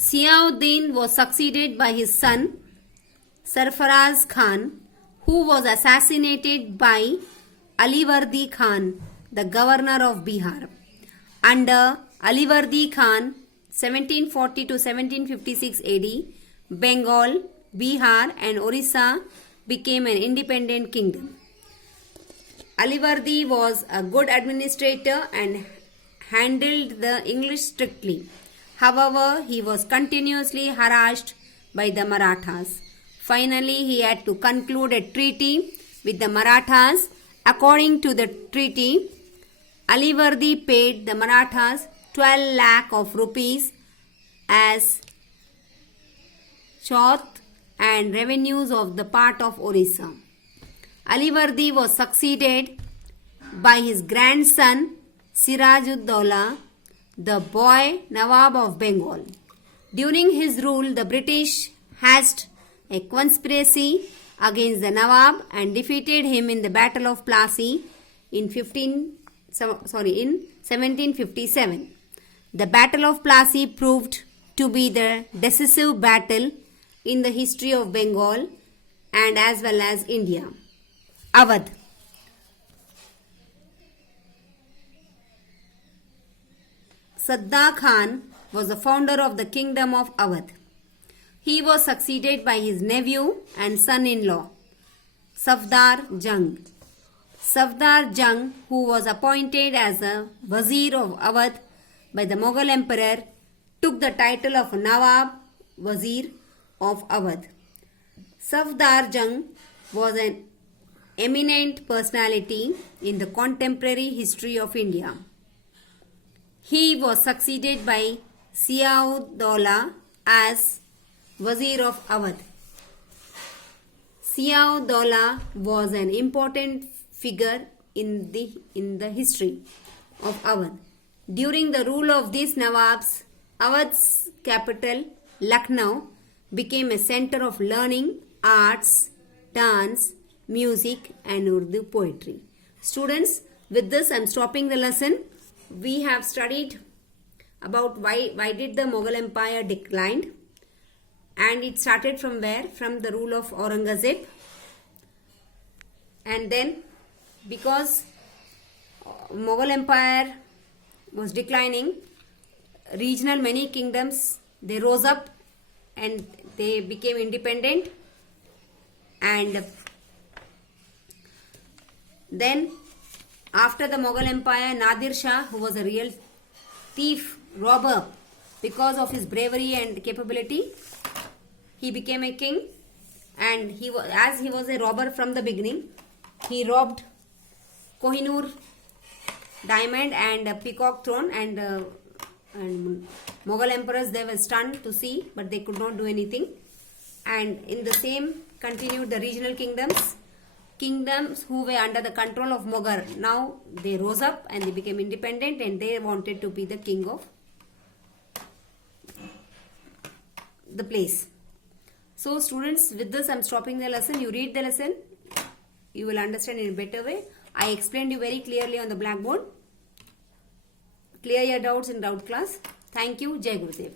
Ziauddin was succeeded by his son Sarfaraz Khan, who was assassinated by Alivardi Khan, the governor of Bihar. Under Alivardi Khan, 1740 to 1756 AD, Bengal, Bihar and Orissa became an independent kingdom. Alivardi was a good administrator and handled the English strictly. However, he was continuously harassed by the Marathas. Finally, he had to conclude a treaty with the Marathas. According to the treaty, Alivardi paid the Marathas 12 lakh of rupees as chauth and revenues of the part of Orissa. Alivardi was succeeded by his grandson Sirajud-Dowla, the boy Nawab of Bengal. During his rule, the British hatched a conspiracy against the Nawab and defeated him in the Battle of Plassey in 1757. The Battle of Plassey proved to be the decisive battle in the history of Bengal and as well as India. Awadh. Sadda Khan was the founder of the kingdom of Awadh. He was succeeded by his nephew and son-in-law, Safdar Jung. Safdar Jung, who was appointed as the Wazir of Awadh by the Mughal Emperor, took the title of Nawab Wazir of Awadh. Safdar Jung was an eminent personality in the contemporary history of India. He was succeeded by Ziauddin as Wazir of Awadh. Ziauddin was an important figure in the history of Awadh. During the rule of these Nawabs, Awadh's capital, Lucknow, became a center of learning, arts, dance, music and Urdu poetry. Students, with this I am stopping the lesson. We have studied about why did the Mughal Empire declined, and it started from where? From the rule of Aurangzeb. And then because Mughal Empire was declining, regional many kingdoms, they rose up and they became independent. And then after the Mughal Empire, Nadir Shah, who was a real thief, robber, because of his bravery and capability, he became a king. And as he was a robber from the beginning, he robbed Kohinoor diamond and a peacock throne, and Mughal emperors, they were stunned to see, but they could not do anything. And in the same continued the regional kingdoms who were under the control of Mughal. Now they rose up and they became independent, and they wanted to be the king of the place. So students, with this I am stopping the lesson. You read the lesson, you will understand in a better way. I explained you very clearly on the blackboard. Clear your doubts in doubt class. Thank you. Jai Gurudev.